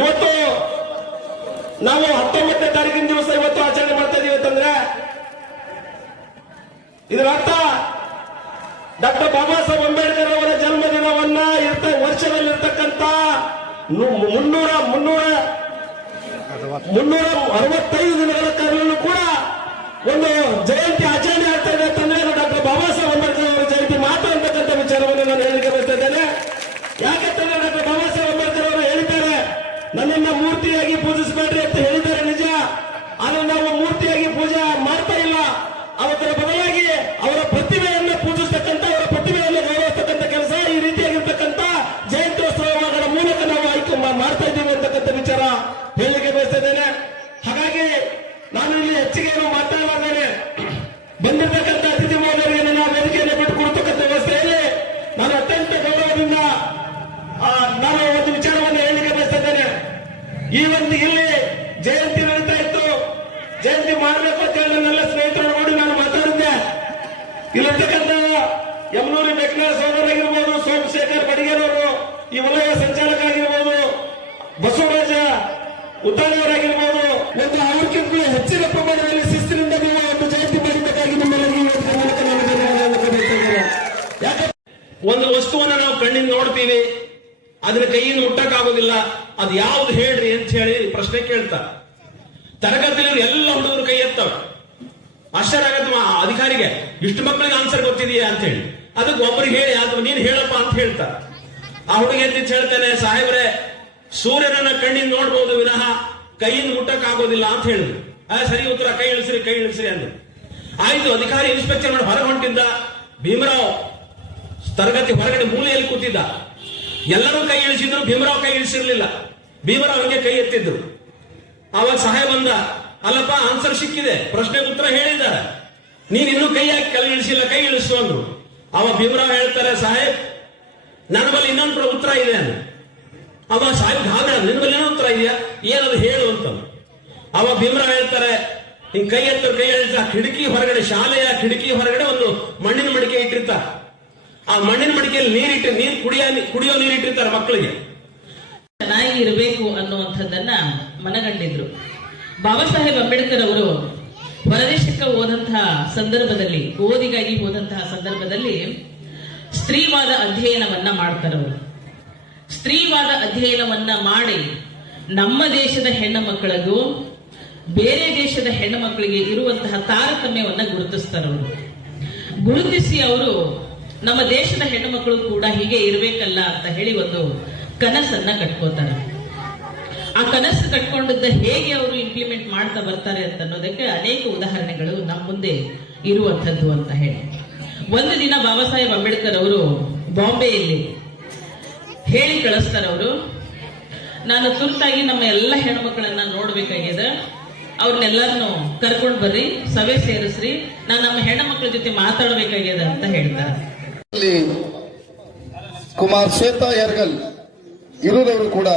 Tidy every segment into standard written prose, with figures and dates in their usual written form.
ಇವತ್ತು ನಾವು 19ನೇ ತಾರೀಕಿನ ದಿವಸ ಇವತ್ತು ಆಚರಣೆ ಮಾಡ್ತಾ ಇದೀವಿ ಅಂತಂದ್ರೆ ಇದರ ಅರ್ಥ ಡಾಕ್ಟರ್ ಬಾಬಾ ಸಾಹೇಬ್ ಅಂಬೇಡ್ಕರ್ ಅವರ ಜನ್ಮದಿನವನ್ನ ವರ್ಷದಲ್ಲಿರ್ತಕ್ಕಂಥ 365 ದಿನಗಳ ಕಾಲದಲ್ಲೂ ಕೂಡ ಒಂದು ಜಯಂತಿ ಆಚರಣೆ ಆಗ್ತಾ ಇದೆ ಅಂತಂದ್ರೆ ಡಾಕ್ಟರ್ ಬಾಬಾ ಸಾಹೇಬ್ ಅಂಬೇಡ್ಕರ್ ಅವರ ಜಯಂತಿ ಮಾತ್ರ ಅಂತಕ್ಕಂಥ ವಿಚಾರವನ್ನು ನಾನು ಹೇಳಿಕೆ ಬರ್ತಾ ಇದ್ದೇನೆ. ಯಾಕಂತಂದ್ರೆ ಡಾಕ್ಟರ್ ಬಾಬಾ ಸಾಹೇಬ್ ಅಂಬೇಡ್ಕರ್ ಅವರು ಹೇಳಿದ್ದಾರೆ, ನನ್ನನ್ನ ಮೂರ್ತಿಯಾಗಿ ಪೂಜಿಸಬೇಡ್ರಿ ಅಂತ ಹೇಳಿದ್ದಾರೆ ನಿಜ. ಆದ್ರೆ ನಾವು ಮೂರ್ತಿಯಾಗಿ ಪೂಜೆ ಮಾಡ್ತಾ ಇಲ್ಲ. ಅವರ ಬದಲಾಗಿ ಅವರ ಪ್ರತಿಭೆಯನ್ನು ಪೂಜಿಸ್ತಕ್ಕಂಥ, ಅವರ ಪ್ರತಿಭೆಯನ್ನು ಗೌರವಿಸ್ತಕ್ಕಂಥ ಕೆಲಸ ಈ ರೀತಿಯಾಗಿರ್ತಕ್ಕಂಥ ಜಯಂತ್ಯೋತ್ಸವಗಳ ಮೂಲಕ ನಾವು ಆಯ್ಕೆ ಮಾಡ್ತಾ ಇದ್ದೀವಿ ಅಂತಕ್ಕಂಥ ವಿಚಾರ ಹೇಳಲಿಕ್ಕೆ ಬಯಸ್ತಾ ಇದ್ದೇನೆ. ಹಾಗಾಗಿ ನಾನು ಇಲ್ಲಿ ಹೆಚ್ಚಿಗೆ ಏನು ಮಾತನಾಡಲಾದೇನೆ. ಬಂದಿರತಕ್ಕಂಥ ಅತಿಥಿ ಮಹೋದಯರಿಗೆ ನನ್ನ ವೇದಿಕೆಯನ್ನು ಬಿಟ್ಟುಕೊಡ್ತಕ್ಕಂಥ ವ್ಯವಸ್ಥೆಯಲ್ಲಿ ನಾನು ಅತ್ಯಂತ ಗೌರವದಿಂದ ನಾನು ಒಂದು ವಿಚಾರವನ್ನು ಹೇಳಲಿಕ್ಕೆ ಬಯಸ್ತಾ ಇದ್ದೇನೆ. ಈ ಒಂದು ಇಲ್ಲಿ ಜಯಂತಿ ನಡೀತಾ ಇತ್ತು, ಜಯಂತಿ ಮಾಡಬೇಕು ಅಂತ ಹೇಳಿ ನನ್ನೆಲ್ಲ ಸ್ನೇಹಿತರು ನೋಡಿ ನಾನು ಮಾತಾಡಿದ್ದೆ. ಇಲ್ಲಿರ್ತಕ್ಕಂಥ ಯಮನೂರಿ ಬೆಕ್ನಾಳ್ ಸೋದರಾಗಿರ್ಬೋದು, ಸೋಮಶೇಖರ್ ಬಡಿಗೇರವರು, ಈ ವಲಯ ಸಂಚಾಲಕ ಆಗಿರ್ಬೋದು, ಬಸವರಾಜ ಉದ್ದಾನವರಾಗಿರ್ಬೋದು, ಒಂದು ಅವ್ರಿಗಿಂತ ಹೆಚ್ಚಿನ ಪ್ರಮಾಣದಲ್ಲಿ ಶಿಸ್ತಿನಿಂದ ನೀವು ಒಂದು ಜಯಂತಿ ಮಾಡಬೇಕಾಗಿ ನಿಮ್ಮೆಲ್ಲರಿಗೂ ಯಾಕಂದ್ರೆ ಒಂದು ವಸ್ತುವನ್ನು ನಾವು ಕಣ್ಣಿಂದ ನೋಡ್ತೀವಿ, ಅದನ್ನ ಕೈಯಿಂದ ಮುಟ್ಟಕ್ಕಾಗೋದಿಲ್ಲ, ಅದು ಯಾವ್ದು ಹೇಳ್ರಿ ಅಂತ ಹೇಳಿ ಪ್ರಶ್ನೆ ಕೇಳ್ತಾರೆ. ತರಗತಿಯಲ್ಲಿ ಎಲ್ಲ ಹುಡುಗರು ಕೈ ಎತ್ತವೆ. ಆಶ್ಚರ್ಯ ಆಗತ್ತೆ ಅಧಿಕಾರಿಗೆ, ಇಷ್ಟು ಮಕ್ಕಳಿಗೆ ಆನ್ಸರ್ ಗೊತ್ತಿದೆಯಾ ಅಂತ ಹೇಳಿ. ಅದಕ್ಕೆ ಒಬ್ಬರಿಗೆ ಹೇಳಿ, ಅಥವಾ ನೀನು ಹೇಳಪ್ಪ ಅಂತ ಹೇಳ್ತಾರೆ. ಆ ಹುಡುಗ ಎತ್ತಿದ್ದು ಹೇಳ್ತಾನೆ, ಸಾಹೇಬ್ರೆ ಸೂರ್ಯನನ್ನ ಕಣ್ಣಿಂದ ನೋಡ್ಬೋದು ವಿನಃ ಕೈಯಿಂದ ಮುಟ್ಟಕ್ಕಾಗೋದಿಲ್ಲ ಅಂತ ಹೇಳಿದ್ರು. ಸರಿ ಉತ್ತರ, ಕೈ ಇಳಿಸ್ರಿ ಅಂದ್ರು. ಆಯ್ತು, ಅಧಿಕಾರಿ ಇನ್ಸ್ಪೆಕ್ಷನ್ ಮಾಡಿ ಹೊರಗೆ ಹೊಂಟಿದ್ದ. ಭೀಮರಾವ್ ತರಗತಿ ಹೊರಗಡೆ ಮೂಲೆಯಲ್ಲಿ ಕೂತಿದ್ದ. ಎಲ್ಲರೂ ಕೈ ಇಳಿಸಿದ್ರು, ಭೀಮರಾವ್ ಕೈ ಇಳಿಸಿರ್ಲಿಲ್ಲ. ಭೀಮರಾವ್ ಹಂಗೆ ಕೈ ಎತ್ತಿದ್ರು. ಅವಾಗ ಸಹಾಯ ಬಂದ, ಅಲ್ಲಪ್ಪ ಆನ್ಸರ್ ಸಿಕ್ಕಿದೆ, ಪ್ರಶ್ನೆಗೆ ಉತ್ತರ ಹೇಳಿದ್ದಾರೆ, ನೀನ್ ಇನ್ನೂ ಕೈ ಹಾಕಿ ಕೆಳಗೆ ಇಳಿಸಿಲ್ಲ, ಕೈ ಇಳಿಸು ಅಂದ್ರು. ಅವಾಗ ಭೀಮರಾವ್ ಹೇಳ್ತಾರೆ, ಸಾಹೇಬ್ ನನ್ನ ಬಳಿ ಇನ್ನೊಂದು ಉತ್ತರ ಇದೆ ಅಂದ್ರು. ಅವಾಗ ಸಾಹೇಬ್ ಗಾಬರಿ, ನಿನ್ನ ಬಳಿ ಏನೋ ಉತ್ತರ ಇದೆಯಾ, ಏನದು ಹೇಳು ಅಂತ. ಅವಾಗ ಭೀಮರಾವ್ ಹೇಳ್ತಾರೆ, ಹಿಂಗ್ ಕೈ ಎತ್ತ ಕೈ ಎಳಿತ ಕಿಟಕಿ ಹೊರಗಡೆ, ಶಾಲೆಯ ಕಿಟಕಿ ಹೊರಗಡೆ ಒಂದು ಮಣ್ಣಿನ ಮಡಿಕೆ ಇಟ್ಟಿರ್ತಾರೆ. ಆ ಮಣ್ಣಿನ ಮಡಿಕೆಯಲ್ಲಿ ನೀರು ಕುಡಿಯೋ ನೀರು ಇಟ್ಟಿರ್ತಾರೆ ಮಕ್ಕಳಿಗೆ. ಚೆನ್ನಾಗಿ ಇರಬೇಕು ಅನ್ನುವಂಥದ್ದನ್ನ ಮನಗಂಡಿದ್ರು. ಬಾಬಾ ಸಾಹೇಬ್ ಅಂಬೇಡ್ಕರ್ ಅವರು ಹೊರದೇಶಕ್ಕೆ ಹೋದಂತಹ ಸಂದರ್ಭದಲ್ಲಿ, ಓದಿಗಾಗಿ ಹೋದಂತಹ ಸಂದರ್ಭದಲ್ಲಿ ಸ್ತ್ರೀವಾದ ಅಧ್ಯಯನವನ್ನ ಮಾಡ್ತಾರವರು. ಸ್ತ್ರೀವಾದ ಅಧ್ಯಯನವನ್ನ ಮಾಡಿ ನಮ್ಮ ದೇಶದ ಹೆಣ್ಣು ಮಕ್ಕಳಿಗೂ ಬೇರೆ ದೇಶದ ಹೆಣ್ಣು ಮಕ್ಕಳಿಗೆ ಇರುವಂತಹ ತಾರತಮ್ಯವನ್ನ ಗುರುತಿಸ್ತಾರವರು. ಗುರುತಿಸಿ ಅವರು ನಮ್ಮ ದೇಶದ ಹೆಣ್ಣು ಮಕ್ಕಳು ಕೂಡ ಹೀಗೆ ಇರಬೇಕಲ್ಲ ಅಂತ ಹೇಳಿ ಒಂದು ಕನಸನ್ನ ಕಟ್ಕೋತಾರೆ. ಆ ಕನಸು ಕಟ್ಕೊಂಡಿದ್ದ ಹೇಗೆ ಅವರು ಇಂಪ್ಲಿಮೆಂಟ್ ಮಾಡ್ತಾ ಬರ್ತಾರೆ ಅಂತ ಅನ್ನೋದಕ್ಕೆ ಅನೇಕ ಉದಾಹರಣೆಗಳು ನಮ್ಮ ಮುಂದೆ ಇರುವಂತದ್ದು ಅಂತ ಹೇಳಿ. ಒಂದು ದಿನ ಬಾಬಾ ಸಾಹೇಬ್ ಅಂಬೇಡ್ಕರ್ ಅವರು ಬಾಂಬೆಯಲ್ಲಿ ಹೇಳಿ ಕಳಿಸ್ತಾರೆ, ಅವರು ನಾನು ತುರ್ತಾಗಿ ನಮ್ಮ ಎಲ್ಲ ಹೆಣ್ಮಕ್ಳನ್ನ ನೋಡ್ಬೇಕಾಗಿದೆ, ಅವ್ರನ್ನೆಲ್ಲರನ್ನು ಕರ್ಕೊಂಡು ಬರ್ರಿ, ಸಭೆ ಸೇರಿಸ್ರಿ, ನಾನು ನಮ್ಮ ಹೆಣ್ಣು ಮಕ್ಕಳ ಜೊತೆ ಮಾತಾಡಬೇಕಾಗಿದೆ ಅಂತ ಹೇಳ್ತಾರೆ. ಕುಮಾರ್ ಶ್ವೇತಾ ಯರ್ಗಲ್ ಇರುವವರು ಕೂಡ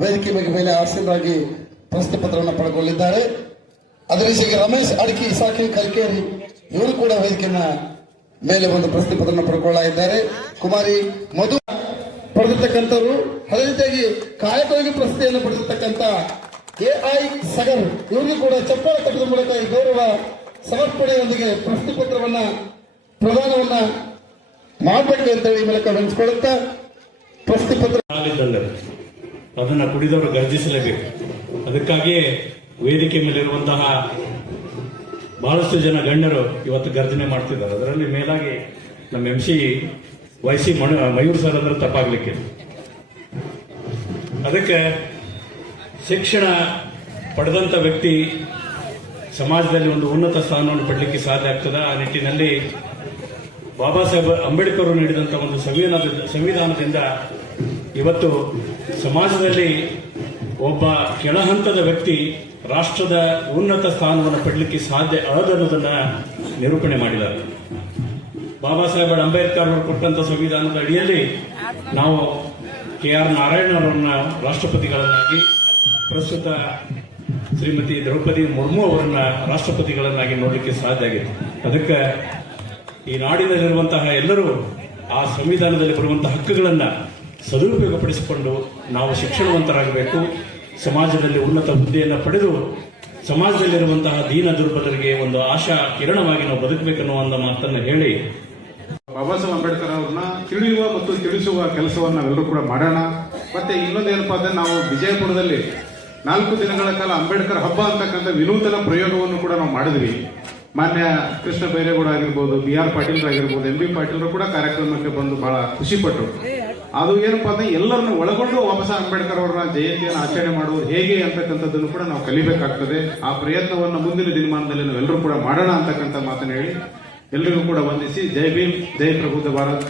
ವೇದಿಕೆ ಮೇಲೆ ಆಸೀನರಾಗಿ ಪ್ರಶ್ನೆ ಪತ್ರವನ್ನು ಪಡೆದುಕೊಂಡಿದ್ದಾರೆ. ಅದೇ ರೀತಿ ರಮೇಶ್ ಅಡ್ಕಿ, ಸಾಕಿನ್ ಕಲ್ಕೇರಿ ಇವರು ಕೂಡ ವೇದಿಕೆಯ ಮೇಲೆ ಒಂದು ಪ್ರಶ್ನೆ ಪತ್ರವನ್ನು ಪಡೆದುಕೊಳ್ಳ ಇದ್ದಾರೆ. ಕುಮಾರಿ ಮಧು ಪಡೆದಿರ್ತಕ್ಕಂಥವ್ರು, ಅದೇ ರೀತಿಯಾಗಿ ಕಾಯಕವಾಗಿ ಪ್ರಶ್ನೆಯನ್ನು ಪಡೆದಿರ್ತಕ್ಕಂಥ ಎಐ ಸಗರ್ ಇವರಿಗೂ ಕೂಡ ಚಪ್ಪಾಳೆ ತಟ್ಟದ ಮೂಲಕ ಈ ಗೌರವ ಸಮರ್ಪಣೆಯೊಂದಿಗೆ ಪ್ರಶ್ನೆ ಪತ್ರವನ್ನ ಪ್ರದಾನವನ್ನ ಮಾಡಬೇಕು ಅಂತ ಈ ಮೂಲಕ ಹಂಚಿಕೊಳ್ಳುತ್ತಾ ಪ್ರಶ್ನೆ ಪತ್ರ ಅದನ್ನ ಕುಡಿದವರು ಗರ್ಜಿಸಲೇಬೇಕು. ಅದಕ್ಕಾಗಿಯೇ ವೇದಿಕೆ ಮೇಲಿರುವಂತಹ ಬಹಳಷ್ಟು ಜನ ಗಣ್ಯರು ಇವತ್ತು ಗರ್ಜನೆ ಮಾಡ್ತಿದ್ದಾರೆ. ಅದರಲ್ಲಿ ಮೇಲಾಗಿ ನಮ್ಮ MC YC ಮಯೂರ್ ಸರ್ ಅಂದ್ರೆ ತಪ್ಪಾಗ್ಲಿಕ್ಕೆ. ಅದಕ್ಕೆ ಶಿಕ್ಷಣ ಪಡೆದಂತ ವ್ಯಕ್ತಿ ಸಮಾಜದಲ್ಲಿ ಒಂದು ಉನ್ನತ ಸ್ಥಾನವನ್ನು ಪಡಲಿಕ್ಕೆ ಸಾಧ್ಯ ಆಗ್ತದೆ. ಆ ನಿಟ್ಟಿನಲ್ಲಿ ಬಾಬಾ ಸಾಹೇಬ್ ಅಂಬೇಡ್ಕರ್ ನೀಡಿದಂತ ಒಂದು ಸಂವಿಧಾನದಿಂದ ಇವತ್ತು ಸಮಾಜದಲ್ಲಿ ಒಬ್ಬ ಕೆಳಹಂತದ ವ್ಯಕ್ತಿ ರಾಷ್ಟ್ರದ ಉನ್ನತ ಸ್ಥಾನವನ್ನು ಪಡಲಿಕ್ಕೆ ಸಾಧ್ಯ ಅನ್ನೋದನ್ನ ನಿರೂಪಣೆ ಮಾಡಿದ್ದಾರೆ. ಬಾಬಾ ಸಾಹೇಬ್ ಅಂಬೇಡ್ಕರ್ ಅವರು ಕೊಟ್ಟಂತ ಸಂವಿಧಾನದ ಅಡಿಯಲ್ಲಿ ನಾವು KR ನಾರಾಯಣ್ ಅವರನ್ನ ರಾಷ್ಟ್ರಪತಿಗಳನ್ನಾಗಿ, ಪ್ರಸ್ತುತ ಶ್ರೀಮತಿ ದ್ರೌಪದಿ ಮುರ್ಮು ಅವರನ್ನ ರಾಷ್ಟ್ರಪತಿಗಳನ್ನಾಗಿ ನೋಡಲಿಕ್ಕೆ ಸಾಧ್ಯ ಆಗಿದೆ. ಅದಕ್ಕೆ ಈ ನಾಡಿನಲ್ಲಿರುವಂತಹ ಎಲ್ಲರೂ ಆ ಸಂವಿಧಾನದಲ್ಲಿ ಬರುವಂತಹ ಹಕ್ಕುಗಳನ್ನ ಸದುಪಯೋಗಪಡಿಸಿಕೊಂಡು ನಾವು ಶಿಕ್ಷಣವಂತರಾಗಬೇಕು. ಸಮಾಜದಲ್ಲಿ ಉನ್ನತ ಹುದ್ದೆಯನ್ನು ಪಡೆದು ಸಮಾಜದಲ್ಲಿರುವಂತಹ ದೀನ ದುರ್ಬಲರಿಗೆ ಒಂದು ಆಶಾ ಕಿರಣವಾಗಿ ನಾವು ಬದುಕಬೇಕನ್ನುವ ಒಂದು ಮಾತನ್ನು ಹೇಳಿ ಬಾಬಾ ಸಾಹೇಬ್ ಅಂಬೇಡ್ಕರ್ ಅವ್ರನ್ನ ತಿಳಿಯುವ ಮತ್ತು ತಿಳಿಸುವ ಕೆಲಸವನ್ನು ನಾವೆಲ್ಲರೂ ಕೂಡ ಮಾಡೋಣ. ಮತ್ತೆ ಇನ್ನೊಂದೇನಪ್ಪ ಅಂದ್ರೆ ನಾವು ವಿಜಯಪುರದಲ್ಲಿ 4 ದಿನಗಳ ಕಾಲ ಅಂಬೇಡ್ಕರ್ ಹಬ್ಬ ಅಂತಕ್ಕಂಥ ವಿನೂತನ ಪ್ರಯೋಗವನ್ನು ಕೂಡ ನಾವು ಮಾಡಿದ್ವಿ. ಮಾನ್ಯ ಕೃಷ್ಣ ಬೈರೇಗೌಡ ಆಗಿರ್ಬೋದು, BR ಪಾಟೀಲ್ ಆಗಿರ್ಬೋದು, MB ಪಾಟೀಲ್ರು ಕೂಡ ಕಾರ್ಯಕ್ರಮಕ್ಕೆ ಬಂದು ಬಹಳ ಖುಷಿ ಪಟ್ಟರು. ಅದು ಏನಪ್ಪಾ ಅಂದ್ರೆ ಎಲ್ಲರನ್ನು ಒಳಗೊಂಡು ಬಾಬಾ ಸಾಹೇಬ್ ಅಂಬೇಡ್ಕರ್ ಅವರ ಜಯಂತಿಯನ್ನು ಆಚರಣೆ ಮಾಡುವುದು ಹೇಗೆ ಅಂತಕ್ಕಂಥದ್ದನ್ನು ಕೂಡ ನಾವು ಕಲಿಬೇಕಾಗ್ತದೆ. ಆ ಪ್ರಯತ್ನವನ್ನು ಮುಂದಿನ ದಿನಮಾನದಲ್ಲಿ ನಾವೆಲ್ಲರೂ ಕೂಡ ಮಾಡೋಣ ಅಂತಕ್ಕಂಥ ಮಾತನ್ನು ಹೇಳಿ ಎಲ್ಲರಿಗೂ ಕೂಡ ವಂದಿಸಿ ಜೈ ಭೀಮ್, ಜೈ ಪ್ರಬುದ್ಧ ಭಾರತ್.